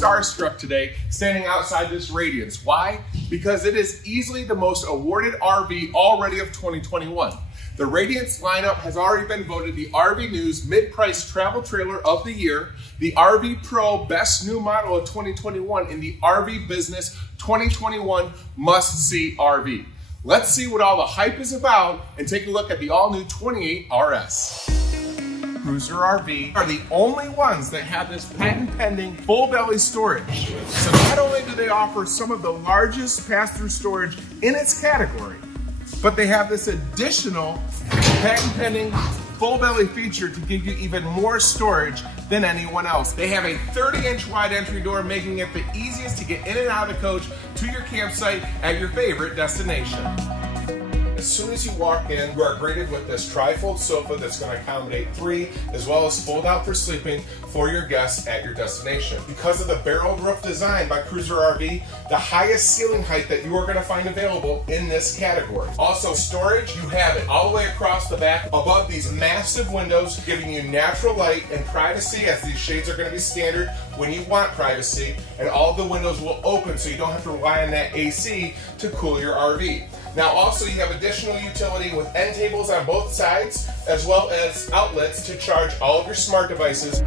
starstruck today standing outside this Radiance. Why? Because it is easily the most awarded RV already of 2021. The Radiance lineup has already been voted the RV News Mid-Price Travel Trailer of the Year, the RV Pro Best New Model of 2021, and the RV Business 2021 Must-See RV. Let's see what all the hype is about and take a look at the all-new 28 RS. Cruiser RV are the only ones that have this patent-pending full belly storage. So not only do they offer some of the largest pass-through storage in its category, but they have this additional patent-pending full belly feature to give you even more storage than anyone else. They have a 30-inch wide entry door, making it the easiest to get in and out of the coach to your campsite at your favorite destination. As soon as you walk in, you are greeted with this tri-fold sofa that's going to accommodate 3, as well as fold out for sleeping for your guests at your destination. Because of the barrel roof design by Cruiser RV, the highest ceiling height that you are going to find available in this category. Also, storage, you have it all the way across the back above these massive windows, giving you natural light and privacy, as these shades are going to be standard when you want privacy, and all the windows will open so you don't have to rely on that AC to cool your RV. Now also, you have additional utility with end tables on both sides, as well as outlets to charge all of your smart devices.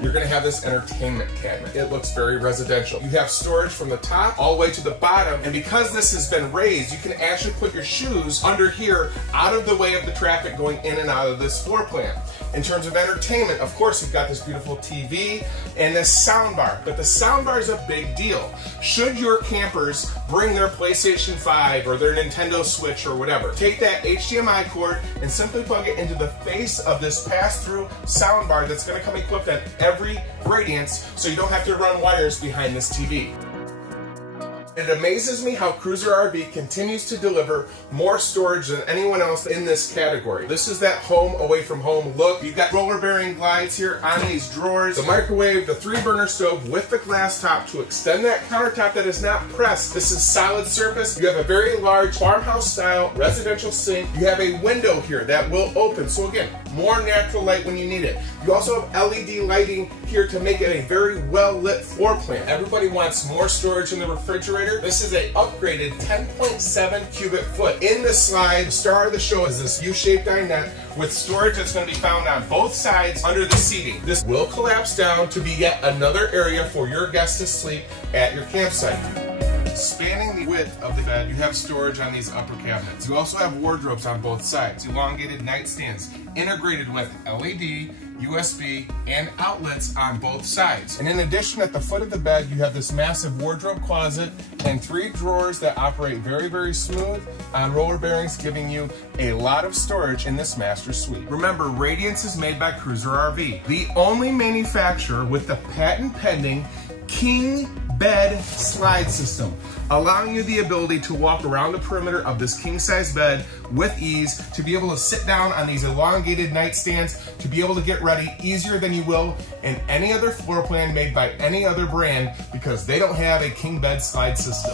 You're going to have this entertainment cabinet. It looks very residential. You have storage from the top all the way to the bottom, and because this has been raised, you can actually put your shoes under here out of the way of the traffic going in and out of this floor plan. In terms of entertainment, of course, you've got this beautiful TV and this soundbar, but the soundbar is a big deal. Should your campers bring their PlayStation 5 or their Nintendo Switch or whatever, take that HDMI cord and simply plug it into the face of this pass-through soundbar that's going to come equipped on every Radiance, so you don't have to run wires behind this TV. It amazes me how Cruiser RV continues to deliver more storage than anyone else in this category. This is that home away from home look. You've got roller bearing glides here on these drawers, the microwave, the 3-burner stove with the glass top to extend that countertop that is not pressed. This is solid surface. You have a very large farmhouse style residential sink. You have a window here that will open. So again, more natural light when you need it. You also have LED lighting here to make it a very well lit floor plan. Everybody wants more storage in the refrigerator. This is an upgraded 10.7 cubic foot. In the slide, the star of the show is this U-shaped dinette with storage that's going to be found on both sides under the seating. This will collapse down to be yet another area for your guests to sleep at your campsite. Spanning the width of the bed, you have storage on these upper cabinets. You also have wardrobes on both sides, elongated nightstands, integrated with LED, USB, and outlets on both sides. And in addition, at the foot of the bed, you have this massive wardrobe closet and 3 drawers that operate very, very smooth on roller bearings, giving you a lot of storage in this master suite. Remember, Radiance is made by Cruiser RV, the only manufacturer with the patent-pending king bed slide system, allowing you the ability to walk around the perimeter of this king-size bed with ease, to be able to sit down on these elongated nightstands, to be able to get ready easier than you will in any other floor plan made by any other brand, because they don't have a king bed slide system.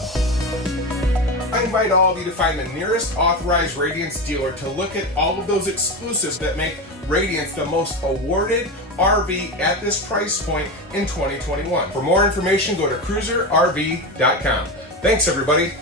I invite all of you to find the nearest authorized Radiance dealer to look at all of those exclusives that make Radiance the most awarded RV at this price point in 2021. For more information, go to cruiserrv.com. Thanks, everybody.